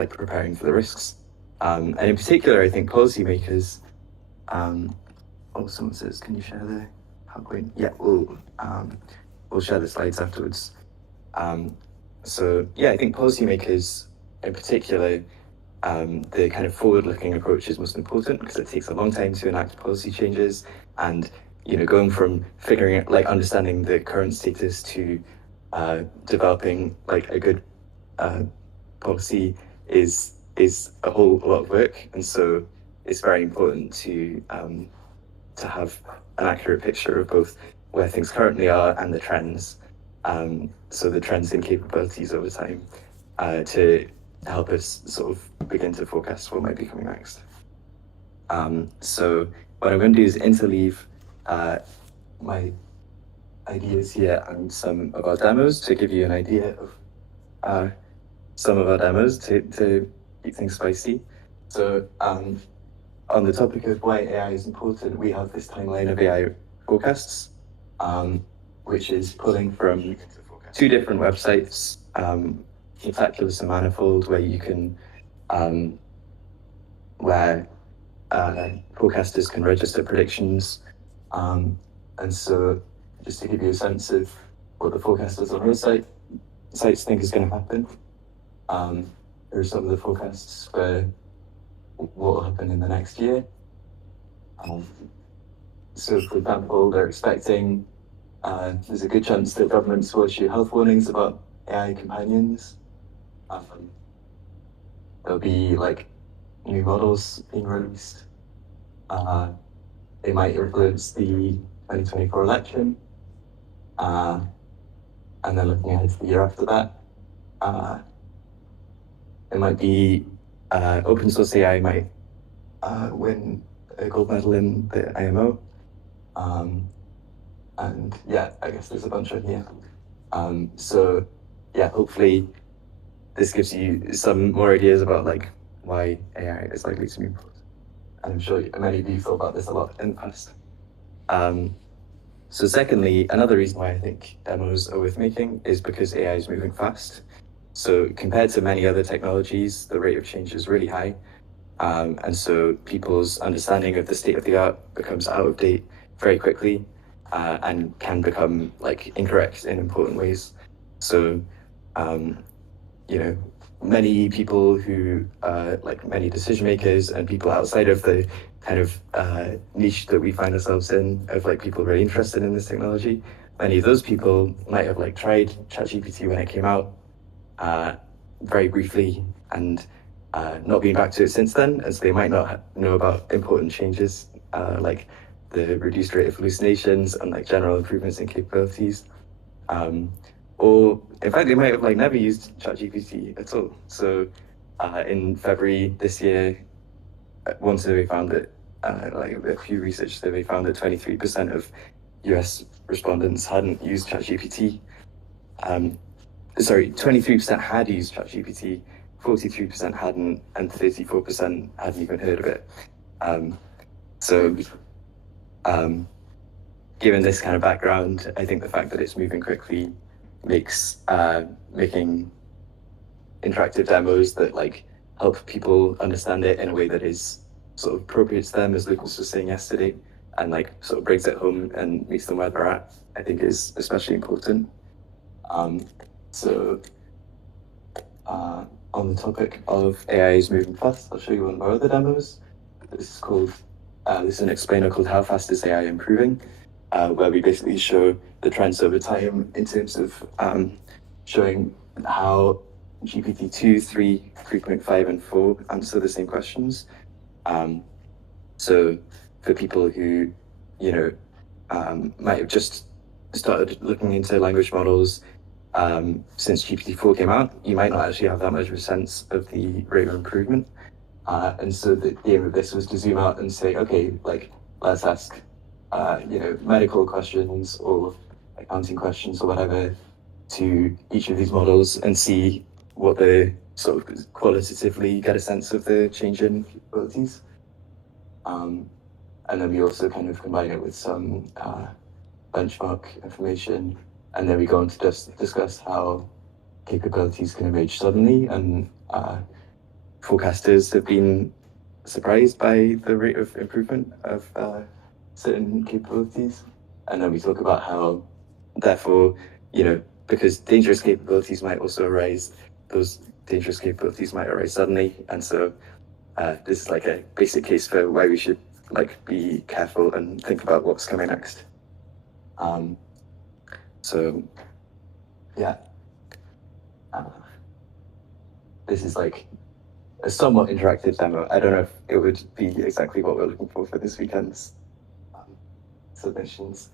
like preparing for the risks. And in particular, I think policymakers, someone says, can you share the PowerPoint? Yeah, we'll share the slides afterwards. So yeah, I think policymakers in particular, the kind of forward-looking approach is most important because it takes a long time to enact policy changes, and going from figuring out, like, understanding the current status to developing like a good policy is a whole lot of work, and so it's very important to have an accurate picture of both where things currently are and the trends. So the trends in capabilities over time, to help us sort of begin to forecast what might be coming next. So what I'm going to do is interleave my ideas here and some of our demos to give you an idea of some of our demos to keep things spicy. So on the topic of why AI is important, we have this timeline of AI forecasts, which is pulling from two different websites, Calculus and Manifold, where you can, where forecasters can register predictions. And so just to give you a sense of what the forecasters on those sites think is going to happen, there are some of the forecasts for what will happen in the next year. So for example, they're expecting there's a good chance that governments will issue health warnings about AI companions. There'll be like new models being released. They might influence the 2024 election. And then looking ahead to the year after that, it might be open source AI might win a gold medal in the IMO. And yeah, I guess there's a bunch on here. So yeah, hopefully this gives you some more ideas about like why AI is likely to move forward. And I'm sure many of you thought about this a lot in the past. So secondly, another reason why I think demos are worth making is because AI is moving fast. So compared to many other technologies, the rate of change is really high. And so people's understanding of the state of the art becomes out of date very quickly, and can become like incorrect in important ways. So, many people who, like many decision makers and people outside of the kind of niche that we find ourselves in, of like people very interested in this technology, many of those people might have like tried ChatGPT when it came out, very briefly, and not been back to it since then, and so they might not know about important changes, like the reduced rate of hallucinations and like general improvements in capabilities. Or in fact, they might have like never used ChatGPT at all. So in February this year, one survey found that, like a few research survey found that 23% of US respondents hadn't used ChatGPT. Sorry, 23% had used ChatGPT, 43% hadn't, and 34% hadn't even heard of it. So given this kind of background, I think the fact that it's moving quickly makes making interactive demos that like help people understand it in a way that is sort of appropriate to them, as Lucas was saying yesterday, and like sort of brings it home and meets them where they're at, I think is especially important. So on the topic of AI is moving fast, I'll show you one of our other demos. This is called, this is an explainer called How Fast is AI Improving, where we basically show the trends over time in terms of showing how GPT-2, 3, 3.5, and 4 answer the same questions. So for people who, might have just started looking into language models since GPT-4 came out, you might not actually have that much of a sense of the rate of improvement. And so the aim of this was to zoom out and say, okay, like let's ask, medical questions or accounting questions or whatever to each of these models and see what they sort of qualitatively get a sense of the change in capabilities. And then we also kind of combine it with some benchmark information, and then we go on to just discuss how capabilities can emerge suddenly and forecasters have been surprised by the rate of improvement of certain capabilities. And then we talk about how, therefore, because dangerous capabilities might also arise, those dangerous capabilities might arise suddenly. And so this is like a basic case for why we should be careful and think about what's coming next. So yeah, this is like a somewhat interactive demo. I don't know if it would be exactly what we're looking for this weekend's submissions,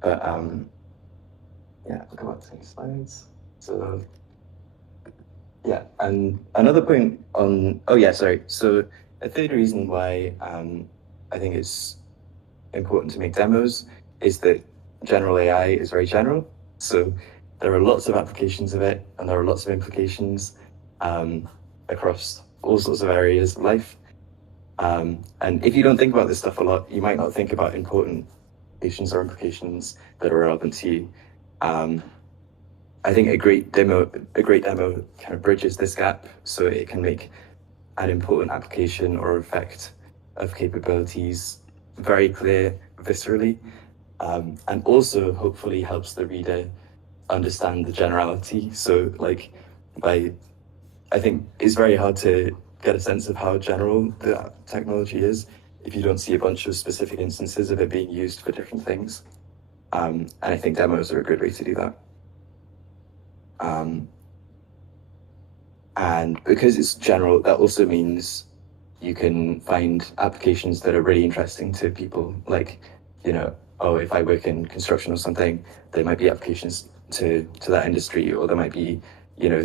but yeah, look about 20 slides. So yeah, and another point on, so a third reason why I think it's important to make demos is that general AI is very general. So there are lots of applications of it, and there are lots of implications across all sorts of areas of life. And if you don't think about this stuff a lot, you might not think about important applications or implications that are relevant to you. I think a great demo kind of bridges this gap, so it can make an important application or effect of capabilities very clear viscerally, and also hopefully helps the reader understand the generality. So I think it's very hard to get a sense of how general the technology is if you don't see a bunch of specific instances of it being used for different things. And I think demos are a good way to do that. And because it's general, that also means you can find applications that are really interesting to people. If I work in construction or something, there might be applications to that industry, or there might be,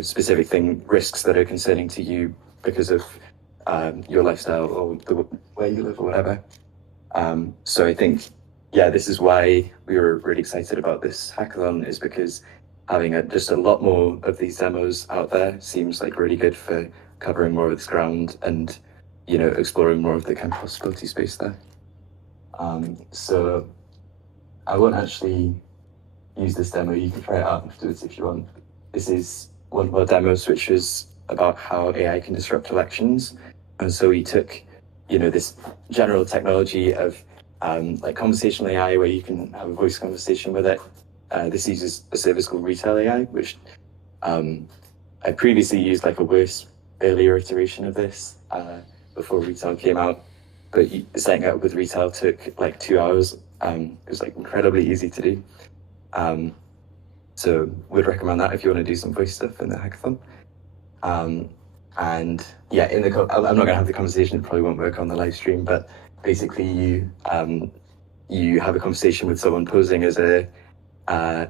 specific risks that are concerning to you because of your lifestyle or where you live or whatever. So I think, this is why we were really excited about this hackathon, is because having just a lot more of these demos out there seems like really good for covering more of this ground and, exploring more of the kind of possibility space there. So I won't actually use this demo. You can try it out afterwards if you want. This is one of our demos, which was about how AI can disrupt elections. And so we took, this general technology of conversational AI, where you can have a voice conversation with it. This uses a service called Retail AI, which I previously used a worse, earlier iteration of this before Retail came out. But setting it up with Retail took 2 hours. It was incredibly easy to do. So would recommend that if you want to do some voice stuff in the hackathon. And yeah, I'm not going to have the conversation. It probably won't work on the live stream, but basically you have a conversation with someone posing as a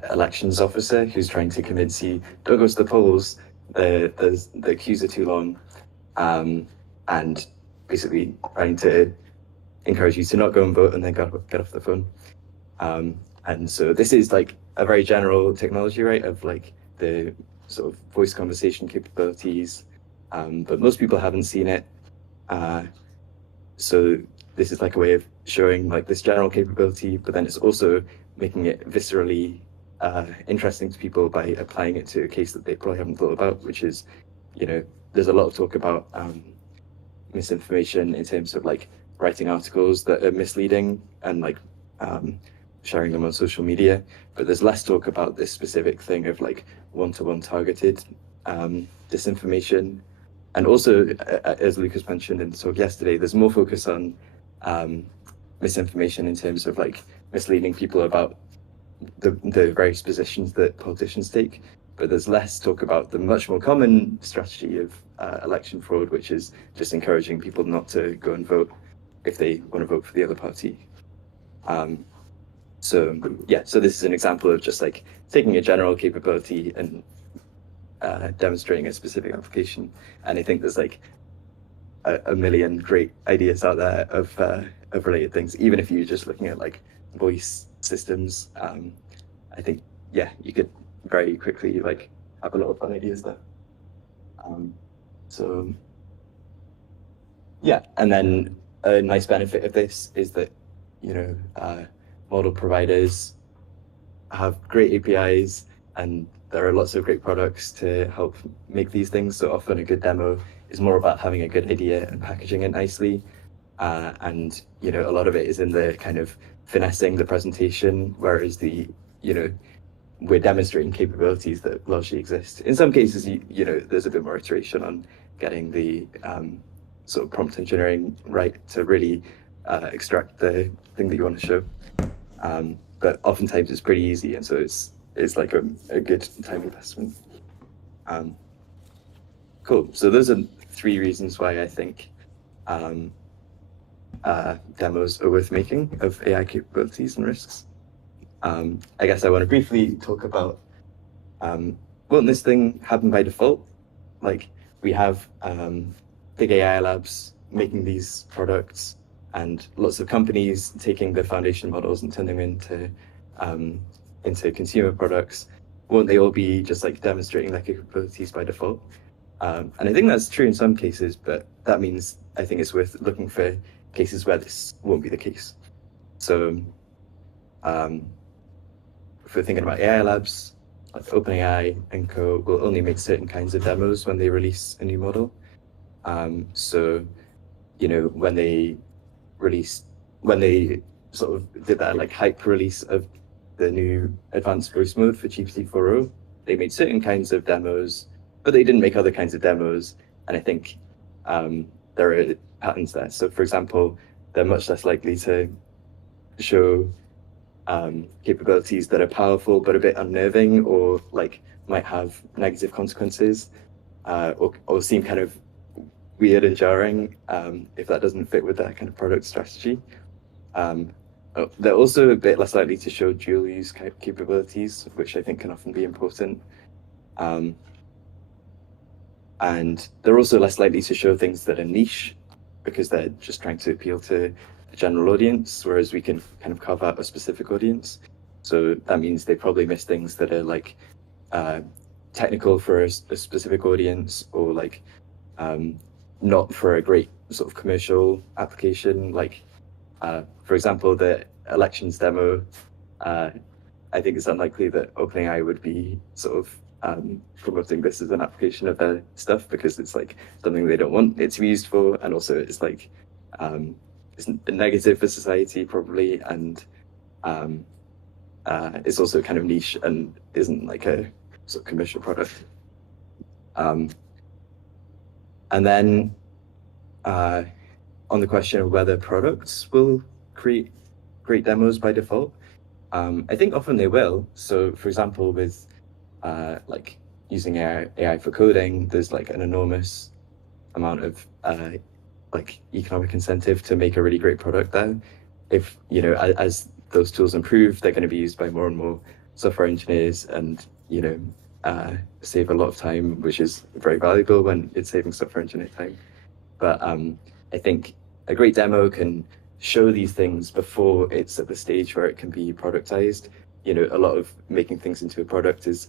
elections officer who's trying to convince you, don't go to the polls, the queues are too long, and basically trying to encourage you to not go and vote and then get off the phone. And so this is a very general technology, right, of the sort of voice conversation capabilities, but most people haven't seen it. So this is a way of showing this general capability, but then it's also making it viscerally interesting to people by applying it to a case that they probably haven't thought about, which is, there's a lot of talk about misinformation in terms of writing articles that are misleading and sharing them on social media, but there's less talk about this specific thing of one-to-one targeted disinformation. And also, as Lucas mentioned in the talk yesterday, there's more focus on misinformation in terms of misleading people about the various positions that politicians take, but there's less talk about the much more common strategy of election fraud, which is just encouraging people not to go and vote if they want to vote for the other party. So this is an example of just taking a general capability and demonstrating a specific application. And I think there's a million great ideas out there of related things, even if you're just looking at voice systems. I think you could very quickly have a lot of fun ideas there. And then a nice benefit of this is that model providers have great APIs, and there are lots of great products to help make these things. So often a good demo is more about having a good idea and packaging it nicely. And, you know, a lot of it is in the kind of finessing the presentation, whereas we're demonstrating capabilities that largely exist. In some cases, you know, there's a bit more iteration on getting the sort of prompt engineering right to really extract the thing that you want to show. But oftentimes it's pretty easy, and so it's like a good time investment. Cool. So those are 3 reasons why I think demos are worth making of AI capabilities and risks. I guess I want to briefly talk about won't this thing happen by default? Like, we have big AI labs making these products, and lots of companies taking the foundation models and turning them into consumer products. Won't they all be just like demonstrating their capabilities by default? And I think that's true in some cases, but that means I think it's worth looking for cases where this won't be the case. So if we're thinking about AI labs, like OpenAI and co will only make certain kinds of demos when they release a new model. So, you know, when they sort of did that like hype release of the new advanced voice mode for GPT-4o, they made certain kinds of demos, but they didn't make other kinds of demos. And I think there are patterns there. So, for example, they're much less likely to show capabilities that are powerful but a bit unnerving, or like might have negative consequences, or seem kind of weird and jarring if that doesn't fit with that kind of product strategy. They're also a bit less likely to show dual use capabilities, which I think can often be important. And they're also less likely to show things that are niche, because they're just trying to appeal to the general audience, whereas we can kind of carve out a specific audience. So that means they probably miss things that are like technical for a specific audience, or like not for a great sort of commercial application. Like, for example, the elections demo, I think it's unlikely that OpenAI would be sort of promoting this as an application of their stuff, because it's like something they don't want it to be used for, and also it's like it's negative for society probably, and it's also kind of niche and isn't like a sort of commercial product. And then on the question of whether products will create great demos by default, I think often they will. So, for example, with like using AI for coding, there's like an enormous amount of like economic incentive to make a really great product there. If, you know, as those tools improve, they're going to be used by more and more software engineers, and, you know, save a lot of time, which is very valuable when it's saving software engineer time. But I think a great demo can show these things before it's at the stage where it can be productized. You know, a lot of making things into a product is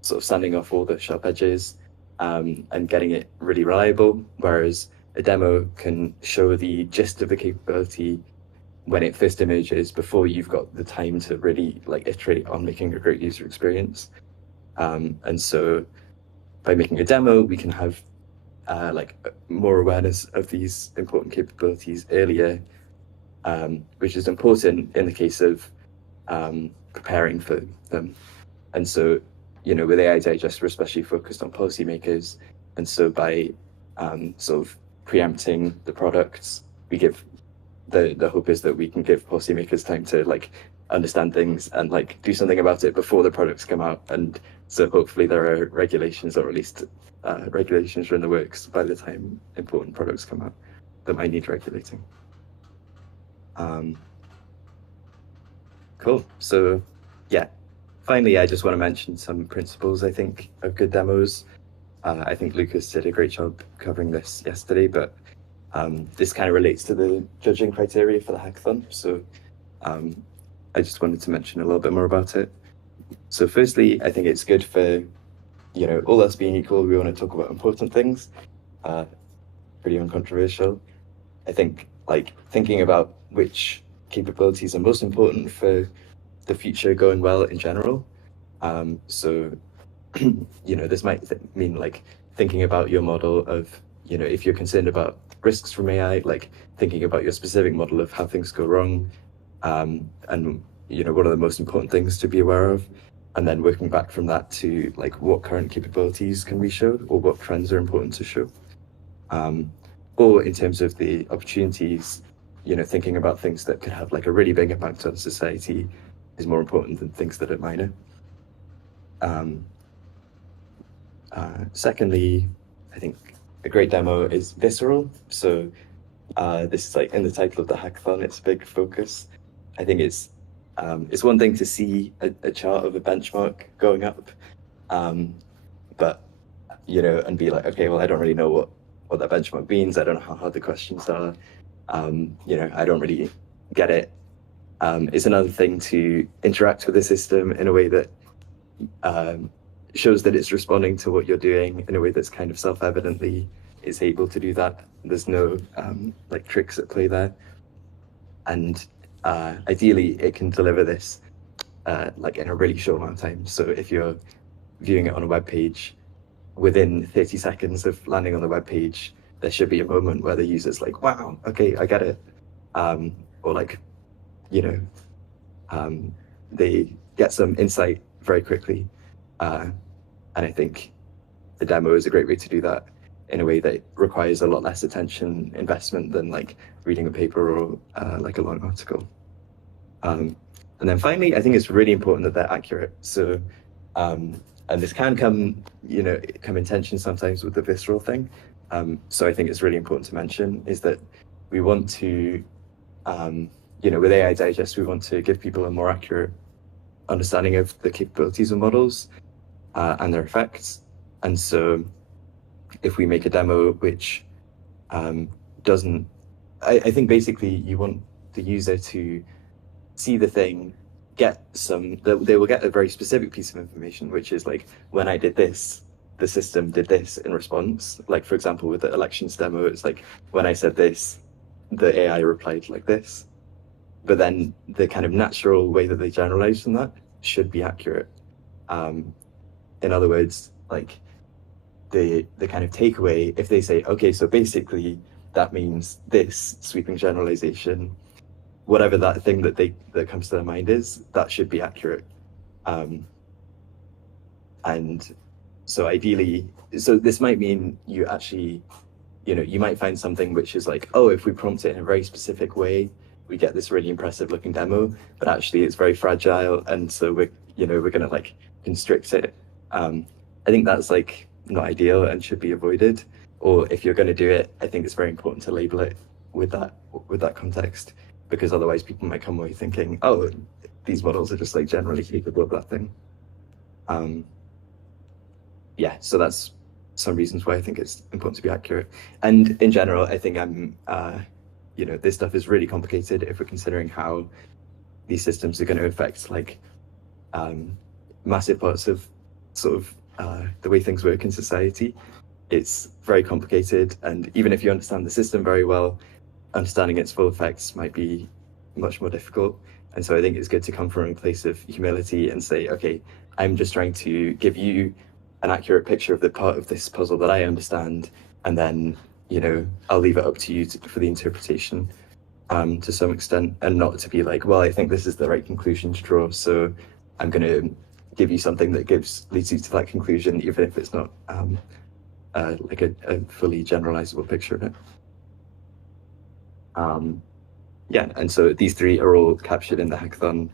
sort of sanding off all the sharp edges and getting it really reliable, whereas a demo can show the gist of the capability when it first emerges, before you've got the time to really like iterate on making a great user experience. And so by making a demo, we can have like more awareness of these important capabilities earlier, which is important in the case of preparing for them. And so, you know, with AI Digest, we're especially focused on policymakers. And so by sort of preempting the products, we give the hope is that we can give policymakers time to like understand things and like do something about it before the products come out. And so hopefully there are regulations, or at least regulations are in the works by the time important products come out that might need regulating. Cool. So yeah, finally, I just want to mention some principles, I think, of good demos. I think Lucas did a great job covering this yesterday, but this kind of relates to the judging criteria for the hackathon. So I just wanted to mention a little bit more about it. So firstly, I think it's good for, you know, all else being equal, we want to talk about important things, pretty uncontroversial. I think like thinking about which capabilities are most important for the future going well in general. So, you know, this might mean like thinking about your model of if you're concerned about risks from AI, like thinking about your specific model of how things go wrong, and what are the most important things to be aware of, and then working back from that to like what current capabilities can we show, or what trends are important to show. Or in terms of the opportunities, thinking about things that could have like a really big impact on society is more important than things that are minor. Secondly, I think a great demo is visceral. So this is like in the title of the hackathon, it's a big focus. I think it's one thing to see a chart of a benchmark going up, but and be like, okay, well, I don't really know what that benchmark means. I don't know how hard the questions are. I don't really get it. It's another thing to interact with the system in a way that shows that it's responding to what you're doing in a way that's kind of self-evidently is able to do that. There's no like tricks at play there. And ideally, it can deliver this like in a really short amount of time. So if you're viewing it on a web page, within 30 seconds of landing on the web page, there should be a moment where the user's like, wow, okay, I get it. Or like, they get some insight very quickly. And I think the demo is a great way to do that in a way that requires a lot less attention investment than like reading a paper or like a long article. And then finally, I think it's really important that they're accurate. So, and this can come in tension sometimes with the visceral thing. So I think it's really important to mention is that we want to, with AI Digest, we want to give people a more accurate understanding of the capabilities of models and their effects. And so if we make a demo which doesn't, I think basically you want the user to see the thing, they will get a very specific piece of information, which is like, when I did this, the system did this in response. Like, for example, with the elections demo, it's like, when I said this, the AI replied like this. But then the kind of natural way that they generalize from that should be accurate. In other words, like the kind of takeaway, if they say, okay, so basically that means this sweeping generalization, whatever that thing that comes to their mind is, that should be accurate. And so ideally, so this might mean you actually, you might find something which is like, oh, if we prompt it in a very specific way, we get this really impressive looking demo, but actually it's very fragile. And so we're going to like constrict it. I think that's like not ideal and should be avoided. Or if you're going to do it, I think it's very important to label it with that context, because otherwise people might come away thinking, oh, these models are just like generally capable of that thing. Yeah, so that's some reasons why I think it's important to be accurate. And in general, I think this stuff is really complicated if we're considering how these systems are going to affect like massive parts of sort of the way things work in society. It's very complicated, and even if you understand the system very well, understanding its full effects might be much more difficult. And so I think it's good to come from a place of humility and say, okay, I'm just trying to give you an accurate picture of the part of this puzzle that I understand, and then I'll leave it up to you for the interpretation to some extent, and not to be like, well, I think this is the right conclusion to draw, so I'm going to give you something that leads you to that conclusion, even if it's not like a fully generalizable picture of it. Yeah, and so these three are all captured in the hackathon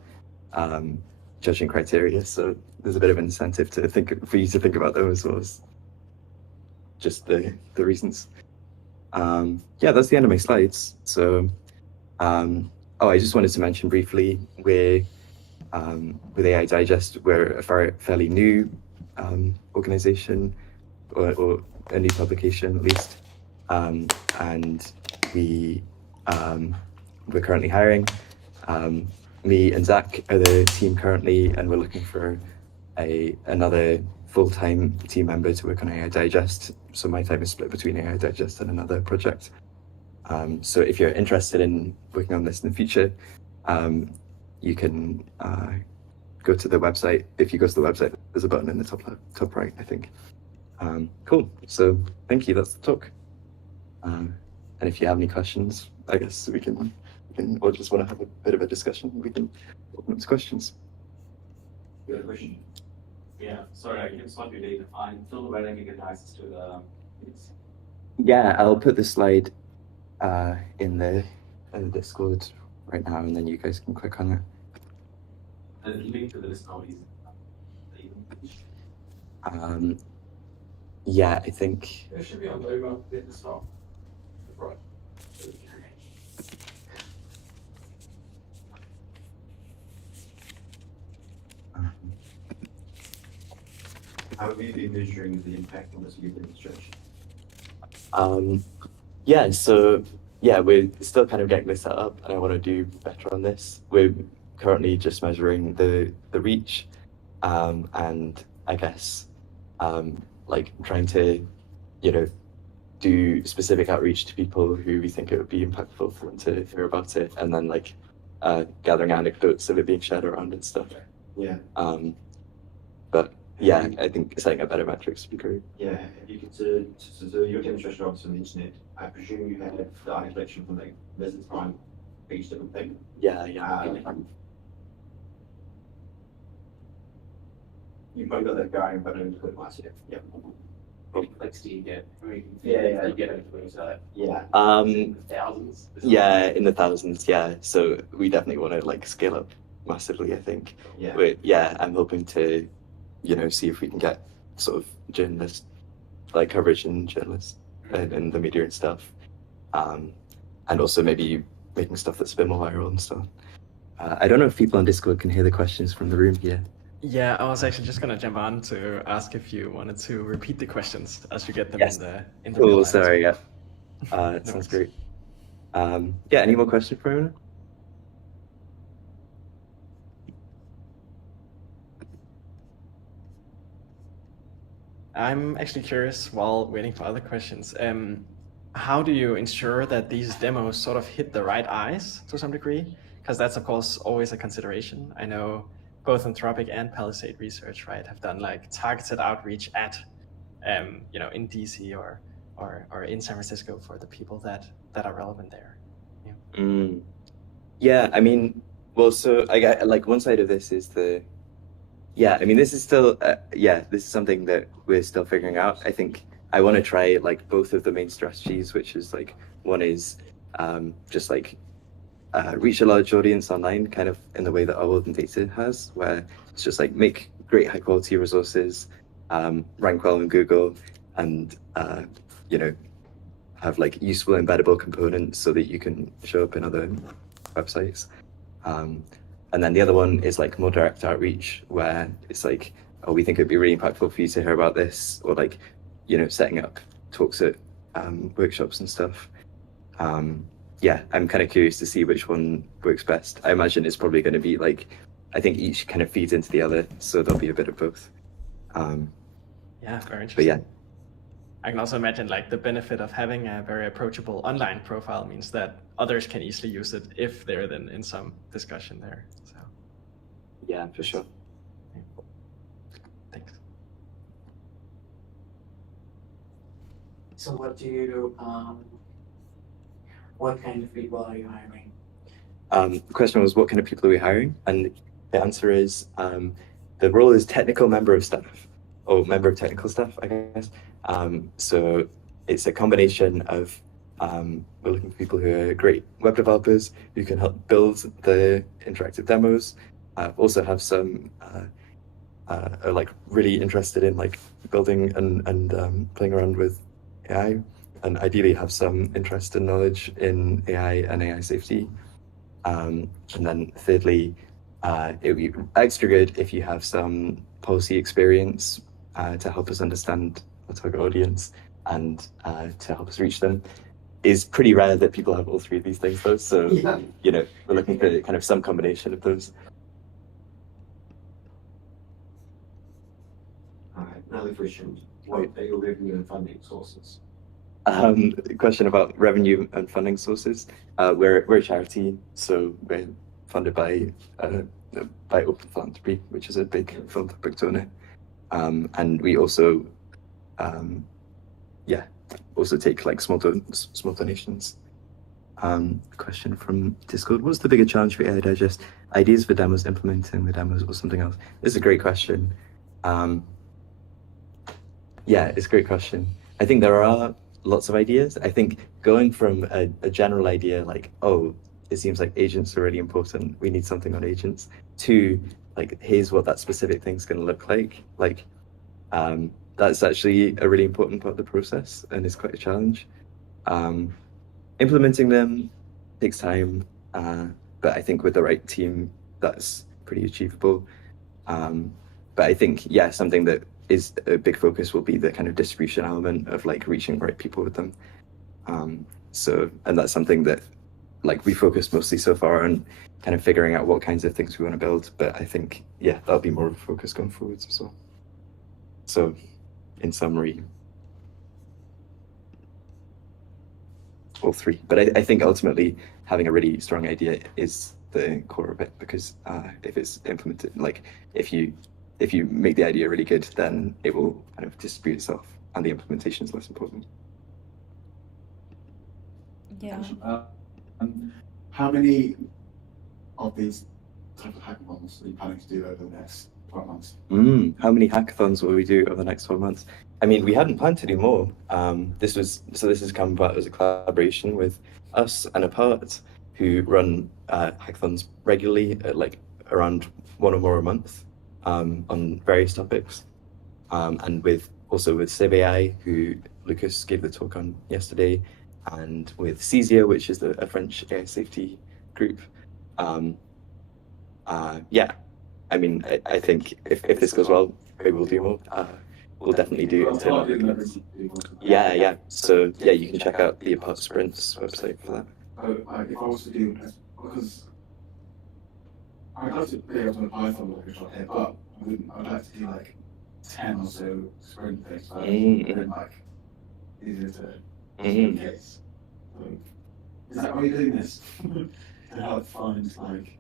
judging criteria. So there's a bit of an incentive for you to think about them as well as just the reasons. Yeah, that's the end of my slides. So, I just wanted to mention briefly, with AI Digest, we're a fairly new organization, or a new publication at least, and we're currently hiring. Me and Zach are the team currently, and we're looking for another full-time team member to work on AI Digest. So my time is split between AI Digest and another project. So if you're interested in working on this in the future, you can go to the website. If you go to the website, there's a button in the top right, I think. Cool. So thank you. That's the talk. And if you have any questions, I guess we can, or just want to have a bit of a discussion, we can open up to questions. You have a question? Yeah, sorry, I just want you to define fill where I can get access to the. Yeah, I'll put the slide in the Discord right now, and then you guys can click on it. And the link to the Discord is. Yeah, I think. It should be on over at the start. Right. How have you been measuring the impact on this youth demonstration? Yeah, so yeah, we're still kind of getting this set up, and I want to do better on this. We're currently just measuring the reach, and I guess like trying to, do specific outreach to people who we think it would be impactful for them to hear about it, and then like gathering anecdotes of it being shared around and stuff. Yeah. But yeah, I think setting up better metrics would be great. Yeah, have you considered, so your demonstration obviously on the internet, I presume you had data collection from like business time for each different thing? Yeah. You've probably got that going, but I didn't put it myself. Yeah. Like Steve, yeah. Yeah, you get it for yourself. Yeah. Thousands. Yeah, in the thousands. Yeah. So we definitely want to like scale up massively, I think. Yeah. But yeah, I'm hoping to, see if we can get sort of journalist, like coverage in journalists and the media and stuff. And also maybe making stuff that's a bit more viral and stuff. I don't know if people on Discord can hear the questions from the room here. Yeah, I was actually just gonna jump on to ask if you wanted to repeat the questions as you get them Yes. in the Cool, real sorry, yeah. No Sounds worries. great. Yeah, any more questions for anyone? I'm actually curious while waiting for other questions. How do you ensure that these demos sort of hit the right eyes to some degree? Because that's of course always a consideration. I know both Anthropic and Palisade Research, right, have done like targeted outreach at, in DC or in San Francisco for the people that are relevant there. Yeah, I mean, well, so I got like one side of this is this is still, this is something that we're still figuring out. I think I want to try like both of the main strategies, which is like one is just like reach a large audience online, kind of in the way that our World in Data has, where it's just like make great high quality resources, rank well in Google, and have like useful embeddable components so that you can show up in other websites. And then the other one is like more direct outreach, where it's like, oh, we think it'd be really impactful for you to hear about this, or like, setting up talks at workshops and stuff. Yeah, I'm kind of curious to see which one works best. I imagine it's probably going to be like, I think each kind of feeds into the other, so there'll be a bit of both. Yeah, very interesting. But yeah. I can also imagine like the benefit of having a very approachable online profile means that others can easily use it if they're then in some discussion there. So yeah, for sure. Thanks. So what kind of people are you hiring? The question was, what kind of people are we hiring? And the answer is, the role is technical member of staff, or member of technical staff, I guess. So it's a combination of, we're looking for people who are great web developers who can help build the interactive demos. Also have some, are like really interested in like building and playing around with AI, and ideally have some interest and knowledge in AI and AI safety. And then thirdly, it would be extra good if you have some policy experience to help us understand our target audience and to help us reach them. It's pretty rare that people have all three of these things though, so we're looking for kind of some combination of those. All right, another question. What are your revenue and funding sources? Question about revenue and funding sources. We're a charity, so we're funded by Open Philanthropy, which is a big philanthropic donor. And we also, also take like small donations. Question from Discord: what's the bigger challenge for AI Digest? Ideas for demos, implementing the demos, or something else? This is a great question. Yeah, it's a great question. I think there are lots of ideas. I think going from a general idea like, oh, it seems like agents are really important, we need something on agents, to like, here's what that specific thing's going to look like. Like, that's actually a really important part of the process and is quite a challenge. Implementing them takes time, but I think with the right team, that's pretty achievable. But I think, yeah, something that is a big focus will be the kind of distribution element of like reaching the right people with them. So, and that's something that like we focused mostly so far on kind of figuring out what kinds of things we want to build. But I think, yeah, that'll be more of a focus going forwards as well. So in summary, all three. But I think ultimately having a really strong idea is the core of it, because if it's implemented, like if you make the idea really good, then it will kind of distribute itself, and the implementation is less important. Yeah. How many of these type of hackathons are you planning to do over the next 12 months? How many hackathons will we do over the next 12 months? I mean, we hadn't planned to do more. This has come about as a collaboration with us and Apart, who run hackathons regularly at like around one or more a month on various topics. And also with CBI, who Lucas gave the talk on yesterday, and with CESIA, which is a French AI safety group. Yeah, I mean, I think if this goes well, maybe we'll do more. We'll definitely do internal. Yeah. So yeah, you can check out the Apart Sprints website for that. Like if I was to do, because I'd love to be able to apply for like a job here, but I'd like to do like 10 or so sprint things first, and then like easier to showcase. So, is that why you're doing this? To help find like.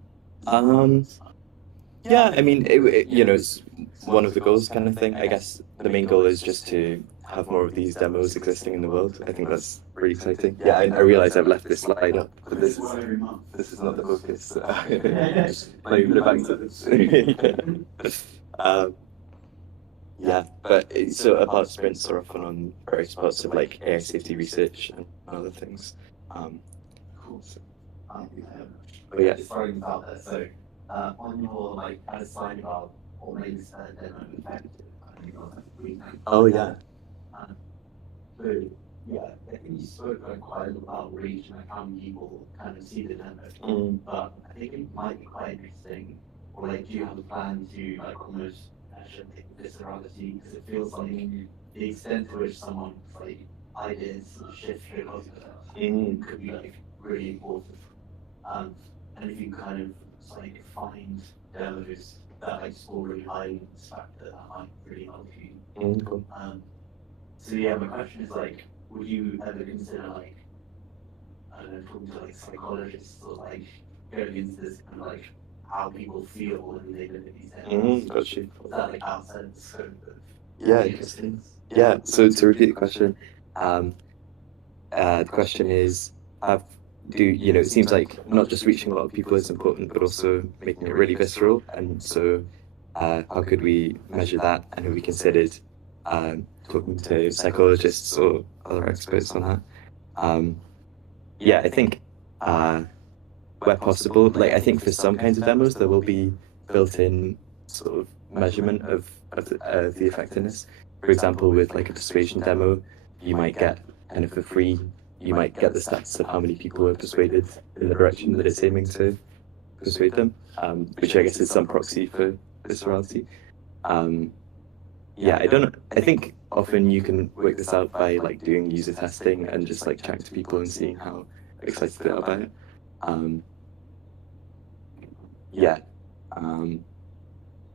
Yeah, I mean, it's one of the goals kind of thing. I guess the main goal is just to have more of these demos existing in the world. I think that's really exciting. Yeah, I realize I've left this slide up, but this is not the focus. Let me put it back to this. Yeah, but so Apart Sprints are often on various parts of like AI safety research and other things. Cool. So, But yeah, sorry about that. So on your like had a slide about what makes a demo effective, I think on that green. Oh yeah. So yeah, I think you spoke like quite a lot about reach and like how many people kind of see the demo. But I think it might be quite interesting. Or like, do you have a plan to like almost measure the viscerality? Because it feels like the extent to which someone's like ideas shift because of that could be like really important. And if you kind of like find demos that like score really high in this factor, that might really help you. Cool. So yeah, my question is like, would you ever consider like, I don't know, talking to like psychologists or like going into this kind of like how people feel when they look at these demos? Got you. Is that like outside the scope of Yeah, interesting. Yeah, so to repeat the question, the question is, it seems like not just reaching a lot of people is important, but also making it really visceral. And so how could we measure that? And have we considered talking to psychologists or other experts on that? Yeah, I think where possible, like I think for some kinds of demos, there will be built-in sort of measurement of the effectiveness. For example, with like a persuasion demo, you might get kind of for free, you might get the stats of how many people are persuaded in the direction that it's aiming to persuade them, which I guess is some proxy for viscerality. Yeah, I think often you can work this out by like doing user testing and just like chatting to people and seeing how excited they are about it.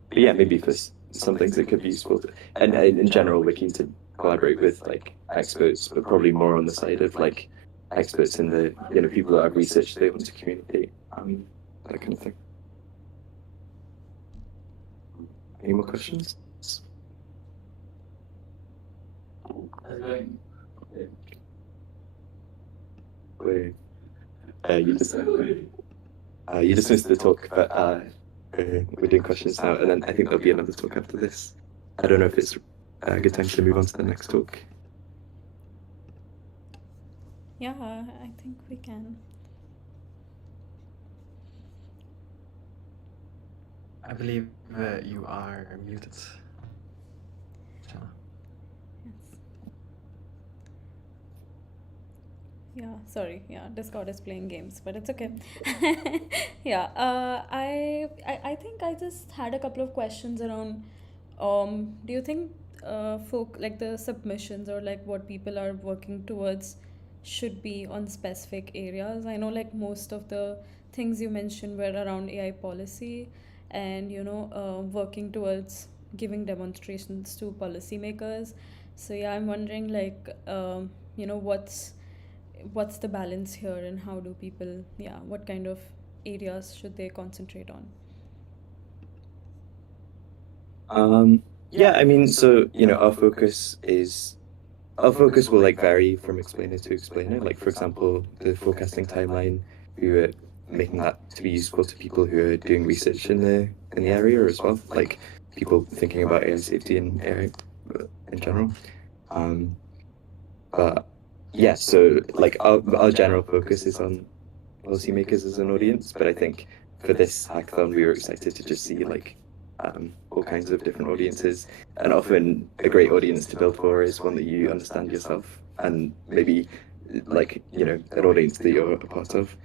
But yeah, maybe for some things it could be useful. And in general, we're keen to collaborate with like experts, but probably more on the side of like experts in the people that have research they want to communicate, that kind of thing. Any more questions? How's it going? where you dismissed the talk, but we're doing questions now, and then I think there'll be another talk after this. I don't know if it's a good time to move on to the next talk. Yeah, I think we can. I believe you are muted. Shana. Yes. Yeah, sorry. Yeah, Discord is playing games, but it's okay. Yeah, I think I just had a couple of questions around. Do you think folk like the submissions or like what people are working towards should be on specific areas? I know like most of the things you mentioned were around AI policy and working towards giving demonstrations to policymakers. So yeah, I'm wondering like what's the balance here and how do people what kind of areas should they concentrate on? Yeah, I mean, so our focus will like vary from explainer to explainer. Like for example, the forecasting timeline, we were making that to be useful to people who are doing research in the area as well, like people thinking about AI safety and AI in general. But yeah, so like our general focus is on policymakers as an audience, but I think for this hackathon we were excited to just see like all kinds of different audiences, and often a great audience to build for is one that you understand yourself and maybe like an audience that you're a part of.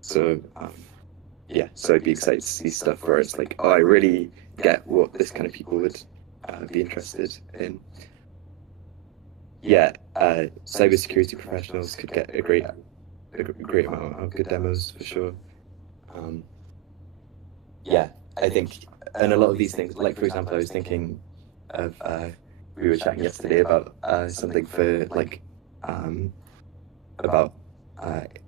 So yeah, so I'd be excited to see stuff where it's like, oh, I really get what this kind of people would be interested in. Yeah, cybersecurity professionals could get a great amount of good demos for sure. Yeah, I think, and a lot of these things, like for example, I was thinking of we were chatting yesterday about something for like about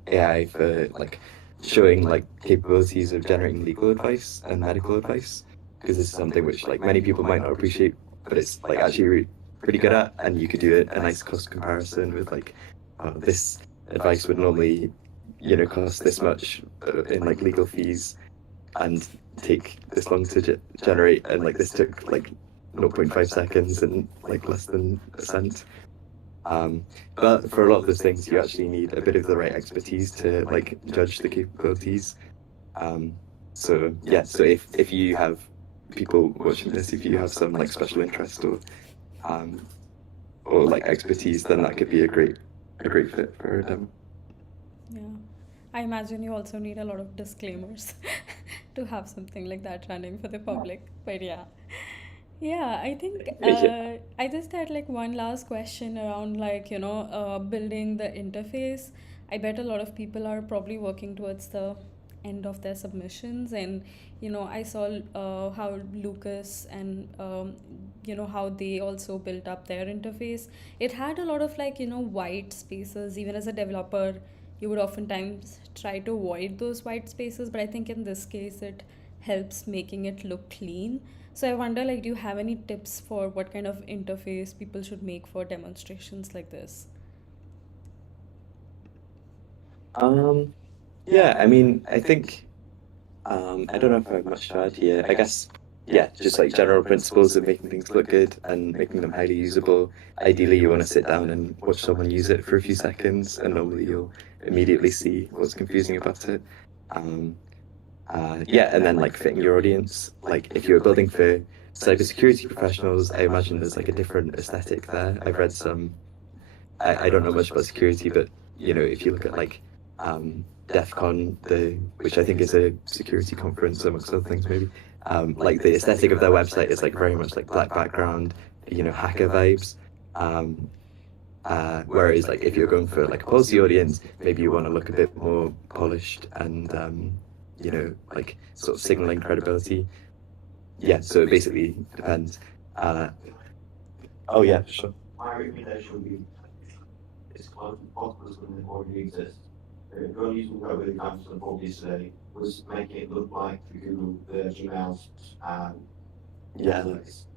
AI for like showing like capabilities of generating legal advice and medical advice, because this is something which like many people might not appreciate, but it's like actually pretty good at, and you could do a nice cost comparison with like this advice would normally cost this much in like legal fees and take this long to generate, and like this took like 0.5 seconds and like less than a cent. But for a lot of those things, you actually need a bit of the right expertise to like judge the capabilities. So yeah, so if you have people watching this, if you have some like special interest or like expertise, then that could be a great fit for a demo. Yeah, I imagine you also need a lot of disclaimers to have something like that running for the public. But yeah, I think I just had like one last question around like building the interface. I bet a lot of people are probably working towards the end of their submissions, and I saw how Lucas and how they also built up their interface. It had a lot of like white spaces. Even as a developer, you would oftentimes try to avoid those white spaces, but I think in this case it helps making it look clean. So I wonder, like, do you have any tips for what kind of interface people should make for demonstrations like this? Yeah, I mean, I think I don't know if I have much to add here. I guess yeah, just like general principles of making things look good and making them highly usable. Ideally, you want to sit down and watch someone use it for a few seconds, and normally you'll immediately see what's confusing about it. Yeah, and then like fitting your audience. Like if you're building for cybersecurity professionals, I imagine there's like a different aesthetic there. I've read some. I don't know much about security, but if you look at like DEF CON, which I think is a security conference amongst other things, maybe. Like the aesthetic of their website is like very much like black background, hacker vibes. Whereas like if you're going for like a policy audience, maybe you want to look a bit more polished and like sort of signaling credibility. Yeah, so it basically depends. Oh yeah, for sure. My recommendation would be as close as possible to when it already exists. If you're using what really comes to the board yesterday was making it look like the Google, the Gmails Yeah,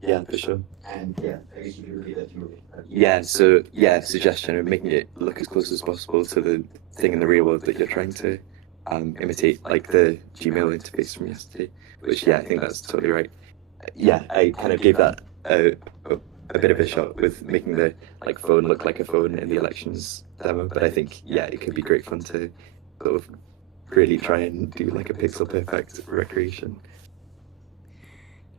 yeah, for sure. And yeah, I guess you could repeat that to me. Yeah, so yeah, suggestion of making it look as close as possible to the thing in the real world that you're trying to imitate, like the Gmail interface from yesterday, which yeah, I think that's totally right. Yeah, I kind of gave that a bit of a shot with making the like phone look like a phone in the elections demo, but I think yeah, it could be great fun to sort of really try and do like a pixel perfect recreation.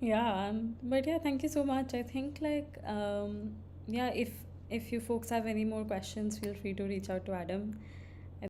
Yeah, but yeah, thank you so much. I think yeah, if you folks have any more questions, feel free to reach out to Adam.